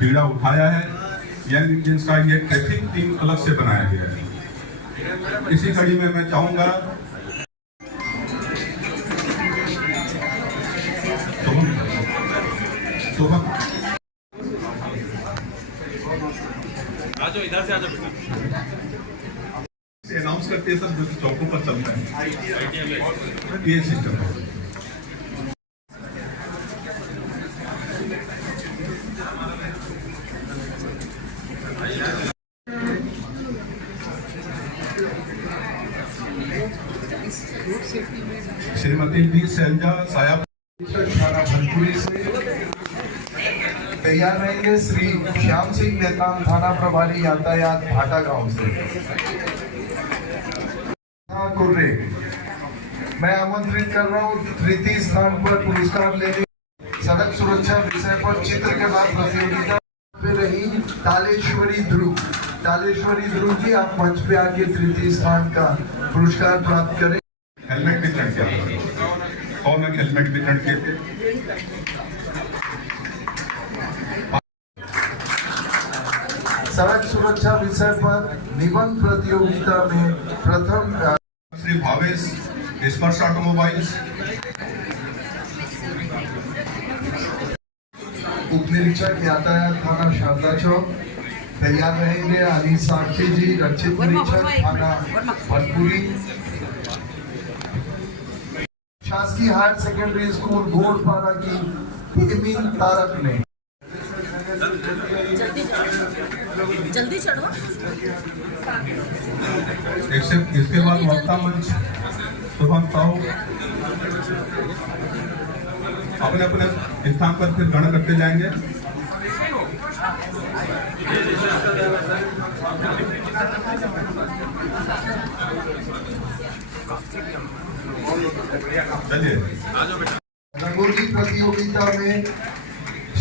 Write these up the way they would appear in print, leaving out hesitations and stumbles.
बीड़ा उठाया है, यंग इंडियंस का ये ट्रैफिक टीम अलग से बनाया गया है। इसी कड़ी में मैं चाहूंगा शुभम इधर से आजो अनाउंस करते हैं सब जो चौकों पर चलता है ये सिस्टम है। श्रीमती डी सैलजा साया थाना भनपुरी से तैयार रहेंगे श्री श्याम सिंह नेताम थाना प्रभारी यातायात भाटा गांव से। कुर्रे मैं आमंत्रित कर रहा हूँ तृतीय स्थान पर पुरस्कार लेने सड़क सुरक्षा विषय पर चित्रकला प्रतियोगिता में रही तालेश्वरी ध्रुव जी, आप मंच पे आके तृतीय स्थान का पुरस्कार प्राप्त करें। हेलमेट वितरण किया, कौन हेलमेट वितरण किए थे? सड़क सुरक्षा विषय पर निबंध प्रतियोगिता में प्रथम श्री भावेश स्पर्श ऑटोमोबाइल्स, उप निरीक्षक यातायात थाना शारदा चौक तैयार रहेंगे। अनिल साक्षी जी, रक्षित निरीक्षक थाना भनपुरी। शासकीय हायर सेकेंडरी स्कूल गोड़पाड़ा की इमिन तारक ने जल्दी चढ़ो। इसके बाद वक्ता मंच शुभम साहू अपने अपने स्थान पर फिर गणना करते जाएंगे। चलिए रंगोली प्रतियोगिता में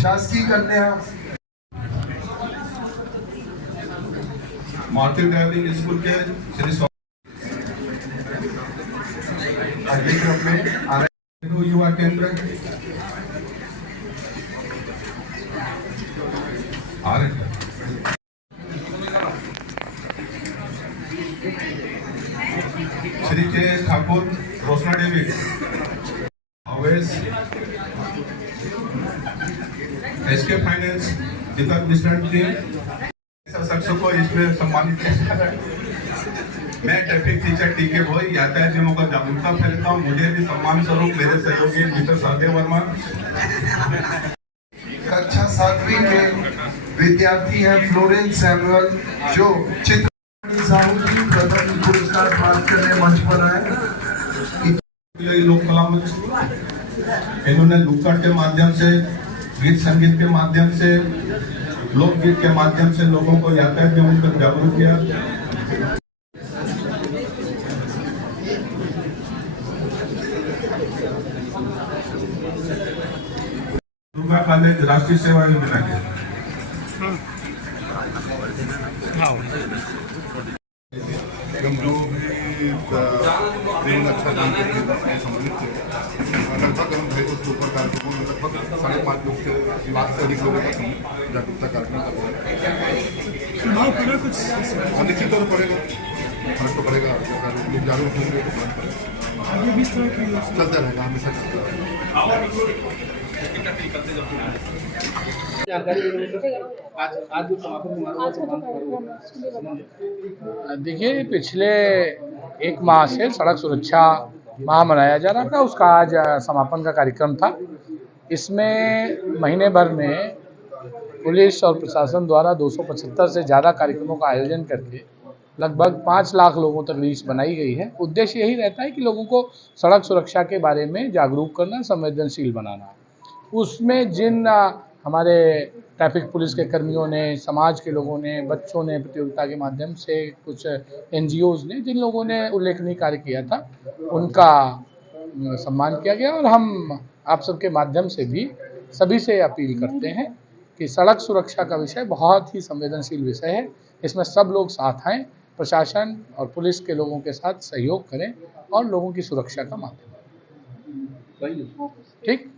शासकीय कन्या मारुति ड्राइविंग स्कूल के श्री अगले क्रम में युवा केंद्र आ रहे हैं। श्री के ठाकुर रोशना देवी अवेश एसके फाइनेंस दीपक मिश्रण जी शख्सों को इसमें सम्मानित किया। मैं ट्रैफिक टीचर टीके भोई यातायात नियमों का जागरूकता फैलाता हूँ। मुझे भी सम्मान स्वरूप मेरे सहयोगी मिस्टर सहदेव वर्मा कक्षा 7वीं के विद्यार्थी हैं फ्लोरेंस सैमुअल, जो चित्र साहू जी प्रथम पुरस्कार प्राप्त करने मंच पर आए। लोक कला मंच इन्होंने नुक्कड़ के माध्यम से, गीत संगीत के माध्यम से, लोकगीत के माध्यम से लोगों को यातायात नियमों पर जागरूक किया। दुर्गा कॉलेज राष्ट्रीय सेवा योजना के हम जो भी जीवन अच्छा काम करके संबंधित थे, लगभग हम 250 के ऊपर कार्यक्रमों में लगभग 5.5 लाख से अधिक लोगों तक हम जागरूकता कार्यक्रम कर रहे हैं। निश्चित तौर पर पड़ेगा, फर्क तो पड़ेगा। अगर लोग जागरूक होंगे तो फर्क पड़ेगा, चलता रहेगा, हमेशा चलता रहेगा। देखिए, पिछले एक माह से सड़क सुरक्षा माह मनाया जा रहा था, उसका आज समापन का कार्यक्रम था। इसमें महीने भर में पुलिस और प्रशासन द्वारा 275 से ज़्यादा कार्यक्रमों का आयोजन करके लगभग 5 लाख लोगों तक लिस्ट बनाई गई है। उद्देश्य यही रहता है कि लोगों को सड़क सुरक्षा के बारे में जागरूक करना, संवेदनशील बनाना। उसमें जिन हमारे ट्रैफिक पुलिस के कर्मियों ने, समाज के लोगों ने, बच्चों ने प्रतियोगिता के माध्यम से, कुछ NGOs ने, जिन लोगों ने उल्लेखनीय कार्य किया था, उनका सम्मान किया गया। और हम आप सबके माध्यम से भी सभी से अपील करते हैं कि सड़क सुरक्षा का विषय बहुत ही संवेदनशील विषय है। इसमें सब लोग साथ आएँ, प्रशासन और पुलिस के लोगों के साथ सहयोग करें और लोगों की सुरक्षा का माध्यम। ठीक।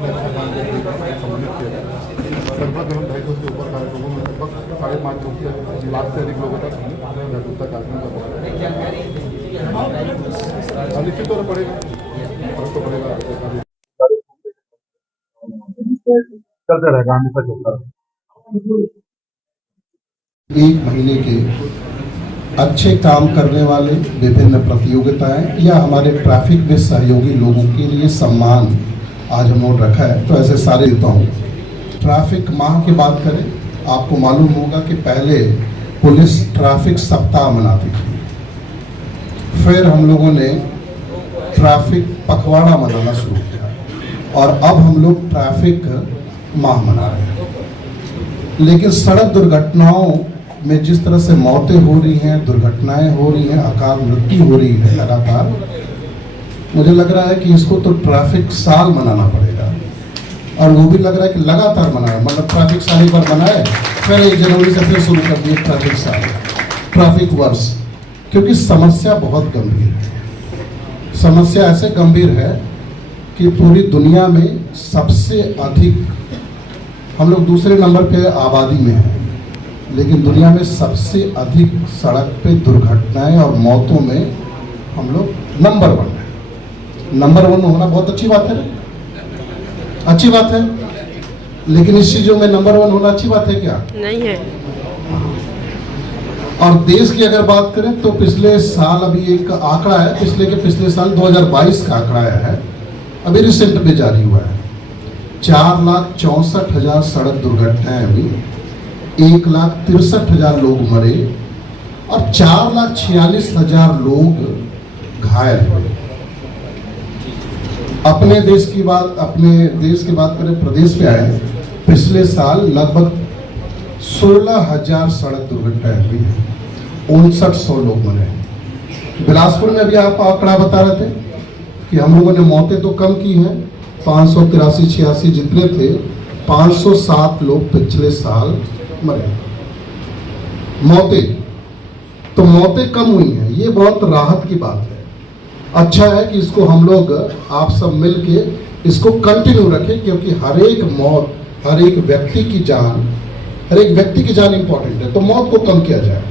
अच्छा काम करके सम्मानित किया गया। लगभग हम 250 से ऊपर कार्यक्रमों में लगभग 5.5 लाख से अधिक लोगों तक हमने जागरूकता कार्यक्रम का निश्चित तौर पर पड़ेगा, फर्क तो पड़ेगा। चलते रहेगा, हमेशा चलता रहेगा। 1 महीने के अच्छे काम करने वाले विभिन्न प्रतियोगिताएं या हमारे ट्रैफिक में सहयोगी लोगों के लिए सम्मान आज हमने रखा है, तो ऐसे सारे देता हूँ। ट्रैफिक माह की बात करें, आपको मालूम होगा कि पहले पुलिस ट्रैफिक सप्ताह मनाती थी, फिर हम लोगों ने ट्रैफिक पखवाड़ा मनाना शुरू किया और अब हम लोग ट्रैफिक माह मना रहे हैं। लेकिन सड़क दुर्घटनाओं में जिस तरह से मौतें हो रही हैं, दुर्घटनाएं हो रही हैं, अकाल मृत्यु हो रही है लगातार, मुझे लग रहा है कि इसको तो ट्रैफिक साल मनाना पड़ेगा। और वो भी लग रहा है कि लगातार मनाए, मतलब ट्रैफिक साल एक बार मनाए, फिर 1 जनवरी से फिर शुरू कर दिए ट्रैफिक साल, ट्रैफिक वर्ष। क्योंकि समस्या बहुत गंभीर है। समस्या ऐसे गंभीर है कि पूरी दुनिया में सबसे अधिक, हम लोग दूसरे नंबर पे आबादी में हैं, लेकिन दुनिया में सबसे अधिक सड़क पे दुर्घटनाएं और मौतों में हम लोग नंबर 1 है। नंबर 1 होना बहुत अच्छी बात है, अच्छी बात है। लेकिन इस चीजों में नंबर 1 होना अच्छी बात है क्या? नहीं है। और देश की अगर बात करें तो पिछले साल, अभी एक आंकड़ा है पिछले साल 2022 का आंकड़ा आया है, अभी रिसेंट में जारी हुआ है। 4,64,000 सड़क दुर्घटनाएं हुई, 1,63,000 लोग मरे और 4,46,000 लोग घायल हुए। अपने देश की बात करें, प्रदेश में आए, पिछले साल लगभग 16,000 सड़क दुर्घटनाएं हुई, 5,900 लोग मरे। बिलासपुर में अभी आप आंकड़ा बता रहे थे कि हम लोगों ने मौतें तो कम की हैं, 583-86 जितने थे, 507 लोग पिछले साल मरे। मौतें कम हुई हैं, ये बहुत राहत की बात है। अच्छा है कि इसको हम लोग आप सब मिलके इसको कंटिन्यू रखें, क्योंकि हर एक मौत, हर एक व्यक्ति की जान इंपॉर्टेंट है, तो मौत को कम किया जाए।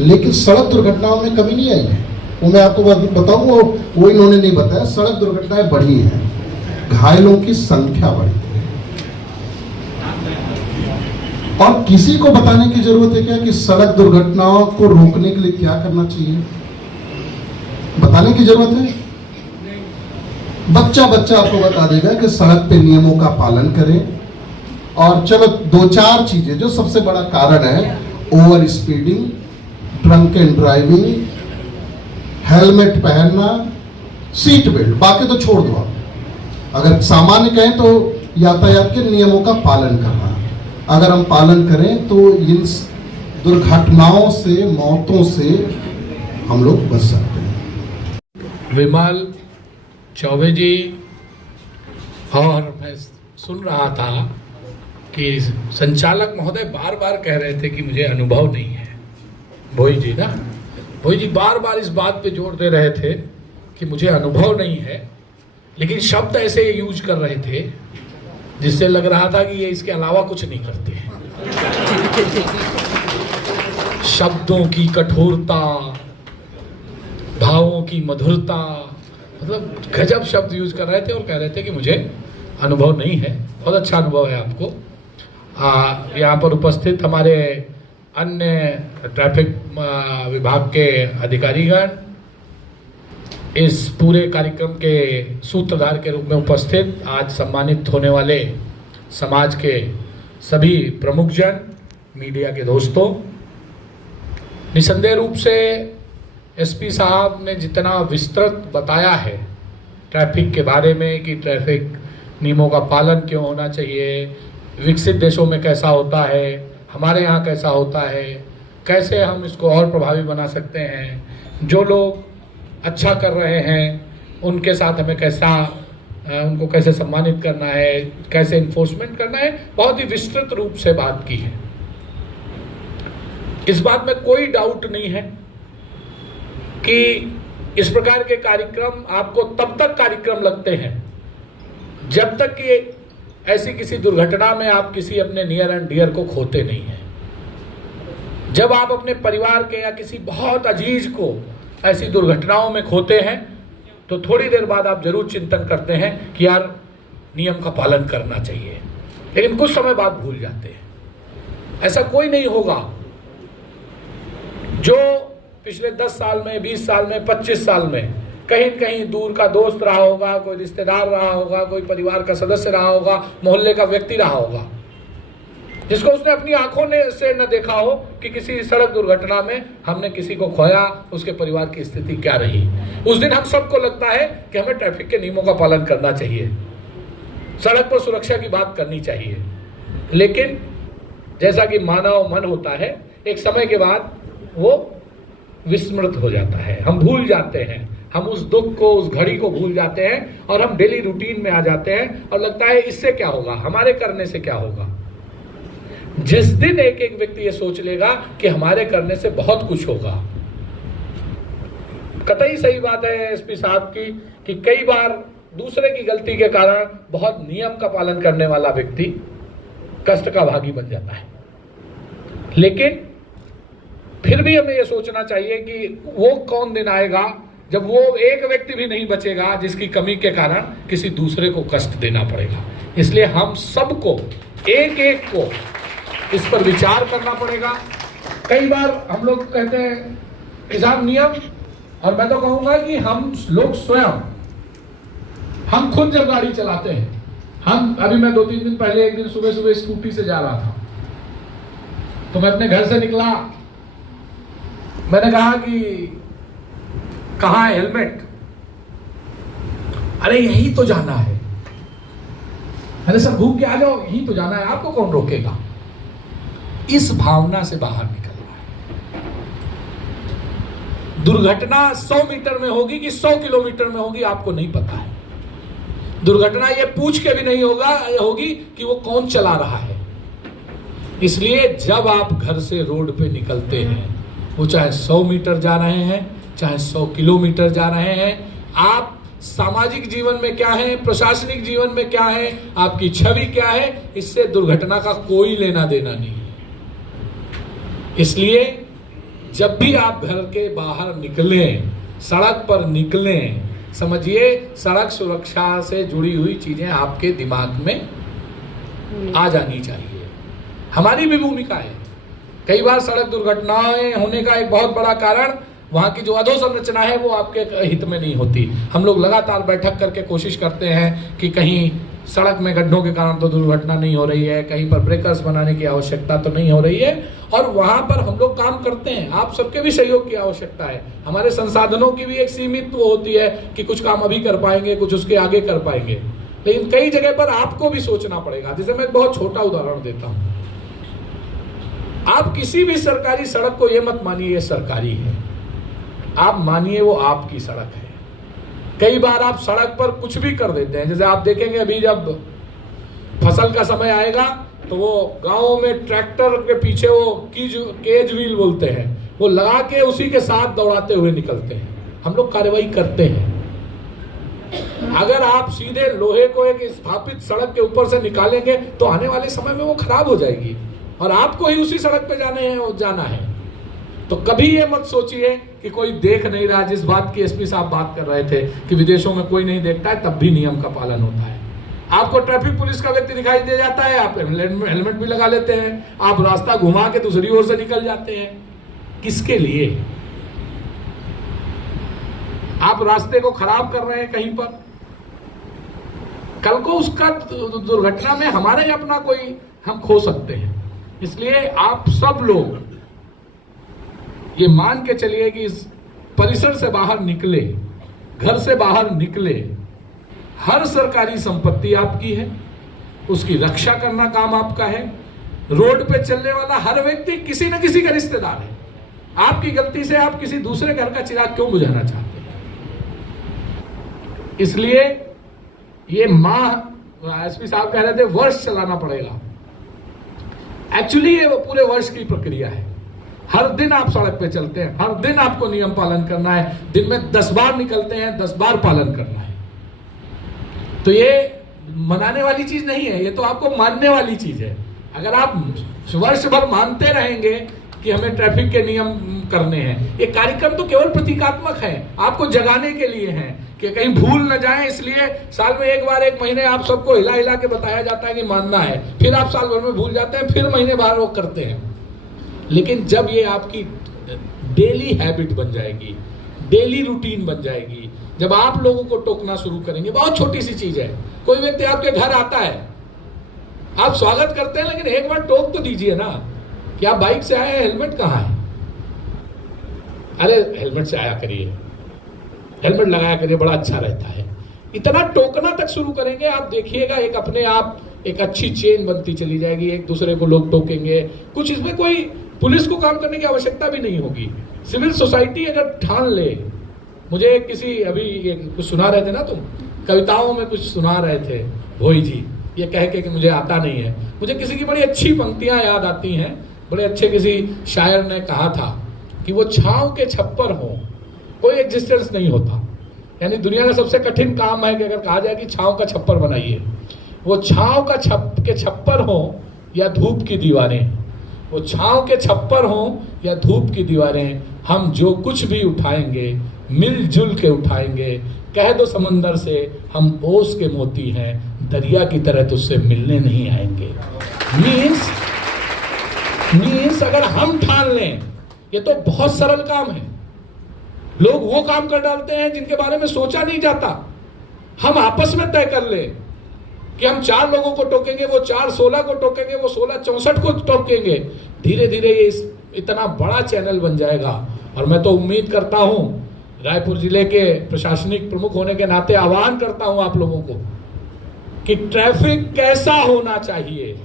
लेकिन सड़क दुर्घटनाओं में कमी नहीं आई है, वो मैं आपको बताऊंगा, वो इन्होंने नहीं बताया। सड़क दुर्घटनाएं बढ़ी हैं, घायलों की संख्या बढ़ी है। और किसी को बताने की जरूरत है क्या कि सड़क दुर्घटनाओं को रोकने के लिए क्या करना चाहिए? बताने की जरूरत है? बच्चा आपको बता देगा कि सड़क पे नियमों का पालन करें। और चलो 2-4 चीजें, जो सबसे बड़ा कारण है, over speeding, drunk and driving, helmet पहनना, सीट बेल्ट, बाकी तो छोड़ दो। अगर सामान्य कहें तो यातायात के नियमों का पालन करना, अगर हम पालन करें तो इन दुर्घटनाओं से, मौतों से हम लोग बच सकते हैं। विमल चौबे जी, और मैं सुन रहा था कि संचालक महोदय बार बार कह रहे थे कि मुझे अनुभव नहीं है। भोई जी बार बार इस बात पे जोर दे रहे थे कि मुझे अनुभव नहीं है, लेकिन शब्द ऐसे यूज कर रहे थे जिससे लग रहा था कि ये इसके अलावा कुछ नहीं करते हैं। शब्दों की कठोरता, भावों की मधुरता, मतलब गजब शब्द यूज कर रहे थे और कह रहे थे कि मुझे अनुभव नहीं है। बहुत अच्छा अनुभव है आपको। यहाँ पर उपस्थित हमारे अन्य ट्रैफिक विभाग के अधिकारीगण, इस पूरे कार्यक्रम के सूत्रधार के रूप में उपस्थित आज सम्मानित होने वाले समाज के सभी प्रमुख जन, मीडिया के दोस्तों, निसंदेह रूप से एसपी साहब ने जितना विस्तृत बताया है ट्रैफिक के बारे में कि ट्रैफिक नियमों का पालन क्यों होना चाहिए, विकसित देशों में कैसा होता है, हमारे यहाँ कैसा होता है, कैसे हम इसको और प्रभावी बना सकते हैं, जो लोग अच्छा कर रहे हैं उनके साथ हमें उनको कैसे सम्मानित करना है, कैसे इन्फोर्समेंट करना है, बहुत ही विस्तृत रूप से बात की है। इस बात में कोई डाउट नहीं है कि इस प्रकार के कार्यक्रम आपको तब तक कार्यक्रम लगते हैं जब तक कि ऐसी किसी दुर्घटना में आप किसी अपने नियर एंड डियर को खोते नहीं हैं, जब आप अपने परिवार के या किसी बहुत अजीज को ऐसी दुर्घटनाओं में खोते हैं, तो थोड़ी देर बाद आप जरूर चिंतन करते हैं कि यार नियम का पालन करना चाहिए, लेकिन कुछ समय बाद भूल जाते हैं। ऐसा कोई नहीं होगा जो पिछले 10 साल में, 20 साल में, 25 साल में कहीं कहीं दूर का दोस्त रहा होगा, कोई रिश्तेदार रहा होगा, कोई परिवार का सदस्य रहा होगा, मोहल्ले का व्यक्ति रहा होगा, जिसको उसने अपनी आंखों से न देखा हो कि किसी सड़क दुर्घटना में हमने किसी को खोया, उसके परिवार की स्थिति क्या रही। उस दिन हम सबको लगता है कि हमें ट्रैफिक के नियमों का पालन करना चाहिए, सड़क पर सुरक्षा की बात करनी चाहिए, लेकिन जैसा कि मानव मन होता है, एक समय के बाद वो विस्मृत हो जाता है, हम भूल जाते हैं, हम उस दुख को, उस घड़ी को भूल जाते हैं और हम डेली रूटीन में आ जाते हैं और लगता है इससे क्या होगा, हमारे करने से क्या होगा। जिस दिन एक एक व्यक्ति ये सोच लेगा कि हमारे करने से बहुत कुछ होगा, कतई सही बात है एसपी साहब की कि कई बार दूसरे की गलती के कारण बहुत नियम का पालन करने वाला व्यक्ति कष्ट का भागी बन जाता है, लेकिन फिर भी हमें यह सोचना चाहिए कि वो कौन दिन आएगा जब वो एक व्यक्ति भी नहीं बचेगा जिसकी कमी के कारण किसी दूसरे को कष्ट देना पड़ेगा। इसलिए हम सबको, एक एक को इस पर विचार करना पड़ेगा। कई बार हम लोग कहते हैं कि साहब नियम, और मैं तो कहूंगा कि हम लोग स्वयं, हम खुद जब गाड़ी चलाते हैं, अभी मैं 2-3 दिन पहले एक दिन सुबह सुबह स्कूटी से जा रहा था, तो मैं अपने घर से निकला, मैंने कहा कि कहाँ है हेलमेट? अरे यही तो जाना है। अरे सर घूम के आ जाओ, यही तो जाना है, आपको कौन रोकेगा? इस भावना से बाहर निकलना है। दुर्घटना 100 मीटर में होगी कि 100 किलोमीटर में होगी, आपको नहीं पता है। दुर्घटना ये पूछ के भी नहीं होगी कि वो कौन चला रहा है। इसलिए जब आप घर से रोड पे निकलते हैं, वो चाहे 100 मीटर जा रहे हैं, चाहे 100 किलोमीटर जा रहे हैं, आप सामाजिक जीवन में क्या है, प्रशासनिक जीवन में क्या है, आपकी छवि क्या है, इससे दुर्घटना का कोई लेना देना नहीं है। इसलिए जब भी आप घर के बाहर निकलें, सड़क पर निकलें, समझिए सड़क सुरक्षा से जुड़ी हुई चीजें आपके दिमाग में आ जानी चाहिए। हमारी भी भूमिका है। कई बार सड़क दुर्घटनाएं होने का एक बहुत बड़ा कारण वहाँ की जो अधोसंरचना है वो आपके हित में नहीं होती। हम लोग लगातार बैठक करके कोशिश करते हैं कि कहीं सड़क में गड्ढों के कारण तो दुर्घटना नहीं हो रही है, कहीं पर ब्रेकर्स बनाने की आवश्यकता तो नहीं हो रही है, और वहाँ पर हम लोग काम करते हैं। आप सबके भी सहयोग की आवश्यकता है। हमारे संसाधनों की भी एक सीमित वो होती है कि कुछ काम अभी कर पाएंगे, कुछ उसके आगे कर पाएंगे, लेकिन कई जगह पर आपको भी सोचना पड़ेगा। जैसे मैं एक बहुत छोटा उदाहरण देता हूँ, आप किसी भी सरकारी सड़क को ये मत मानिए ये सरकारी है, आप मानिए वो आपकी सड़क है। कई बार आप सड़क पर कुछ भी कर देते हैं। जैसे आप देखेंगे अभी जब फसल का समय आएगा तो वो गांवों में ट्रैक्टर के पीछे वो केज व्हील बोलते हैं, वो लगा के उसी के साथ दौड़ाते हुए निकलते हैं। हम लोग कार्रवाई करते हैं। अगर आप सीधे लोहे को एक स्थापित सड़क के ऊपर से निकालेंगे तो आने वाले समय में वो खराब हो जाएगी और आपको ही उसी सड़क पे जाना है। तो कभी ये मत सोचिए कि कोई देख नहीं रहा। जिस बात की एसपी साहब बात कर रहे थे कि विदेशों में कोई नहीं देखता है, तब भी नियम का पालन होता है। आपको ट्रैफिक पुलिस का व्यक्ति दिखाई दे जाता है, आप हेलमेट भी लगा लेते हैं, आप रास्ता घुमा के दूसरी ओर से निकल जाते हैं। किसके लिए? आप रास्ते को खराब कर रहे हैं कहीं पर, कल को उसका दुर्घटना में हमारा ही अपना कोई हम खो सकते हैं। इसलिए आप सब लोग ये मान के चलिए कि इस परिसर से बाहर निकले, घर से बाहर निकले, हर सरकारी संपत्ति आपकी है, उसकी रक्षा करना काम आपका है। रोड पे चलने वाला हर व्यक्ति किसी न किसी का रिश्तेदार है। आपकी गलती से आप किसी दूसरे घर का चिराग क्यों बुझाना चाहते हैं? इसलिए ये एसपी साहब कह रहे थे वर्ष चलाना पड़ेगा। एक्चुअली ये वो पूरे वर्ष की प्रक्रिया है। हर दिन आप सड़क पे चलते हैं, हर दिन आपको नियम पालन करना है। दिन में 10 बार निकलते हैं, 10 बार पालन करना है। तो ये मनाने वाली चीज नहीं है, ये तो आपको मानने वाली चीज है। अगर आप वर्ष भर मानते रहेंगे कि हमें ट्रैफिक के नियम करने हैं, ये कार्यक्रम तो केवल प्रतीकात्मक है, आपको जगाने के लिए है कि कहीं भूल न जाए, इसलिए साल में एक बार 1 महीने आप सबको हिला हिला के बताया जाता है कि मानना है, फिर आप साल भर में भूल जाते हैं, फिर महीने भर वो करते हैं। लेकिन जब ये आपकी डेली हैबिट बन जाएगी, डेली रूटीन बन जाएगी, जब आप लोगों को टोकना शुरू करेंगे, बहुत छोटी सी चीज है, कोई व्यक्ति आपके घर आता है, आप स्वागत करते हैं, लेकिन एक बार टोक तो दीजिए ना कि आप बाइक से आए हैं, हेलमेट कहाँ है? अरे हेलमेट से आया करिए, हेलमेट लगाया करिए, बड़ा अच्छा रहता है। इतना टोकना तक शुरू करेंगे, आप देखिएगा एक अपने आप एक अच्छी चेन बनती चली जाएगी, एक दूसरे को लोग टोकेंगे। कुछ इसमें कोई पुलिस को काम करने की आवश्यकता भी नहीं होगी। सिविल सोसाइटी अगर ठान ले, मुझे किसी अभी कुछ सुना रहे थे ना, तुम कविताओं में कुछ सुना रहे थे भोई जी, ये कह के कि मुझे आता नहीं है, मुझे किसी की बड़ी अच्छी पंक्तियां याद आती हैं। बड़े अच्छे किसी शायर ने कहा था कि वो छांव के छप्पर हो, कोई एग्जिस्टेंस नहीं होता। यानी दुनिया का सबसे कठिन काम है कि अगर कहा जाए कि छांव का छप्पर बनाइए, वो छांव का के छप्पर हो या धूप की दीवारें, वो छांव के छप्पर हो या धूप की दीवारें, हम जो कुछ भी उठाएंगे मिलजुल के उठाएंगे। कह दो समंदर से हम ओस के मोती हैं, दरिया की तरह तुझसे मिलने नहीं आएंगे। मीन्स अगर हम ठान लें, ये तो बहुत सरल काम है। लोग वो काम कर डालते हैं जिनके बारे में सोचा नहीं जाता। हम आपस में तय कर ले कि हम 4 लोगों को टोकेंगे, वो 4 16 को टोकेंगे, वो 16 64 को टोकेंगे। धीरे धीरे ये इतना बड़ा चैनल बन जाएगा। और मैं तो उम्मीद करता हूं, रायपुर जिले के प्रशासनिक प्रमुख होने के नाते आह्वान करता हूं आप लोगों को कि ट्रैफिक कैसा होना चाहिए,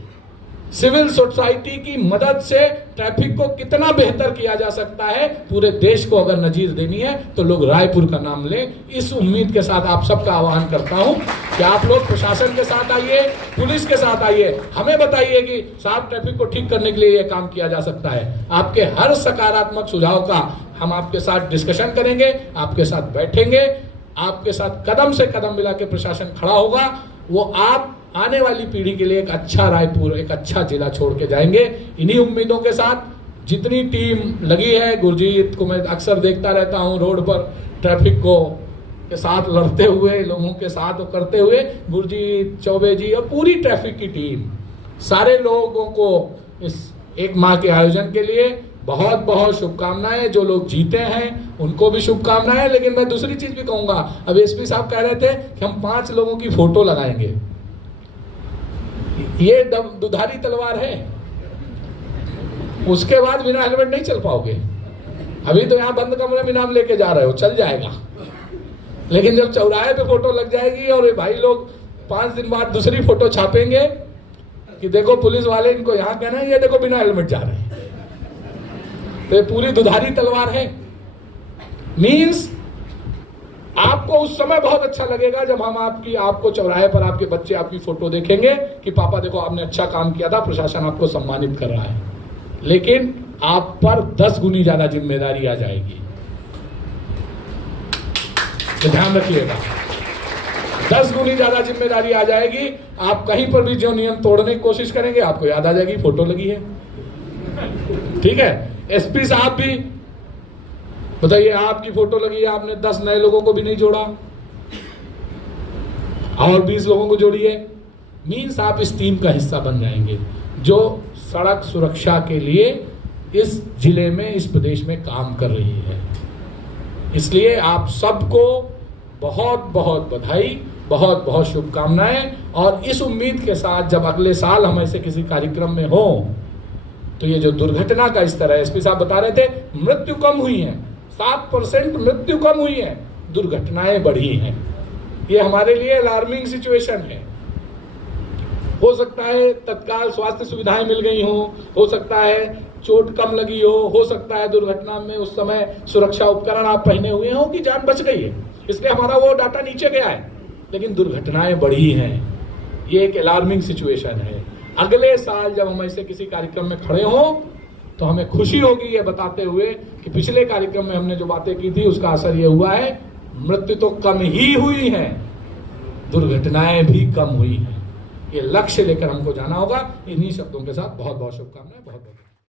सिविल सोसाइटी की मदद से ट्रैफिक को कितना बेहतर किया जा सकता है, पूरे देश को अगर नजीर देनी है तो लोग रायपुर का नाम लें। इस उम्मीद के साथ आप सबका आह्वान करता हूं कि आप लोग प्रशासन के साथ आइए, पुलिस के साथ आइए, हमें बताइए कि साफ ट्रैफिक को ठीक करने के लिए यह काम किया जा सकता है। आपके हर सकारात्मक सुझाव का हम आपके साथ डिस्कशन करेंगे, आपके साथ बैठेंगे, आपके साथ कदम से कदम मिला के प्रशासन खड़ा होगा। वो आप आने वाली पीढ़ी के लिए एक अच्छा रायपुर, एक अच्छा जिला छोड़ के जाएंगे। इन्हीं उम्मीदों के साथ जितनी टीम लगी है, गुरजीत को मैं अक्सर देखता रहता हूं रोड पर ट्रैफिक को के साथ लड़ते हुए, लोगों के साथ करते हुए, गुरजीत, चौबे जी और पूरी ट्रैफिक की टीम, सारे लोगों को इस 1 माह के आयोजन के लिए बहुत बहुत शुभकामनाएं। जो लोग जीते हैं उनको भी शुभकामनाएं। लेकिन मैं दूसरी चीज भी कहूंगा, अब एसपी साहब कह रहे थे कि हम 5 लोगों की फोटो लगाएंगे। ये दुधारी तलवार है, उसके बाद बिना हेलमेट नहीं चल पाओगे। अभी तो यहाँ बंद कमरे में नाम लेके जा रहे हो, चल जाएगा, लेकिन जब चौराहे पे फोटो लग जाएगी और भाई लोग 5 दिन बाद दूसरी फोटो छापेंगे कि देखो पुलिस वाले इनको यहाँ कहना है, ये देखो बिना हेलमेट जा रहे हैं, तो ये पूरी दुधारी तलवार है। मीन्स आपको उस समय बहुत अच्छा लगेगा जब हम आपको चौराहे पर आपके बच्चे आपकी फोटो देखेंगे कि पापा देखो आपने अच्छा काम किया था, प्रशासन आपको सम्मानित कर रहा है। लेकिन आप पर 10 गुनी ज्यादा जिम्मेदारी आ जाएगी, तो ध्यान रखिएगा। 10 गुनी ज्यादा जिम्मेदारी आ जाएगी। आप कहीं पर भी जो नियम तोड़ने की कोशिश करेंगे, आपको याद आ जाएगी फोटो लगी है। ठीक है, एसपी साहब भी बताइए, आपकी फोटो लगी है, आपने 10 नए लोगों को भी नहीं जोड़ा और 20 लोगों को जोड़िए। मीन्स आप इस टीम का हिस्सा बन जाएंगे जो सड़क सुरक्षा के लिए इस जिले में, इस प्रदेश में काम कर रही है। इसलिए आप सबको बहुत बहुत बधाई, बहुत बहुत शुभकामनाएं। और इस उम्मीद के साथ जब अगले साल हम ऐसे किसी कार्यक्रम में हो तो ये जो दुर्घटना का स्तर है, एसपी साहब बता रहे थे मृत्यु कम हुई है, 7% मृत्यु कम हुई है, दुर्घटनाएं बढ़ी हैं। ये हमारे लिए अलार्मिंग सिचुएशन है। हो सकता है तत्काल स्वास्थ्य सुविधाएं मिल गई हो सकता है चोट कम लगी हो सकता है दुर्घटना में उस समय सुरक्षा उपकरण आप पहने हुए हो कि जान बच गई है, इसलिए हमारा वो डाटा नीचे गया है, लेकिन दुर्घटनाएं बढ़ी हैं। ये एक अलार्मिंग सिचुएशन है। अगले साल जब हम ऐसे किसी कार्यक्रम में खड़े हों तो हमें खुशी होगी ये बताते हुए कि पिछले कार्यक्रम में हमने जो बातें की थी उसका असर ये हुआ है, मृत्यु तो कम ही हुई है, दुर्घटनाएं भी कम हुई हैं। ये लक्ष्य लेकर हमको जाना होगा। इन्हीं शब्दों के साथ बहुत बहुत शुभकामनाएं, बहुत बहुत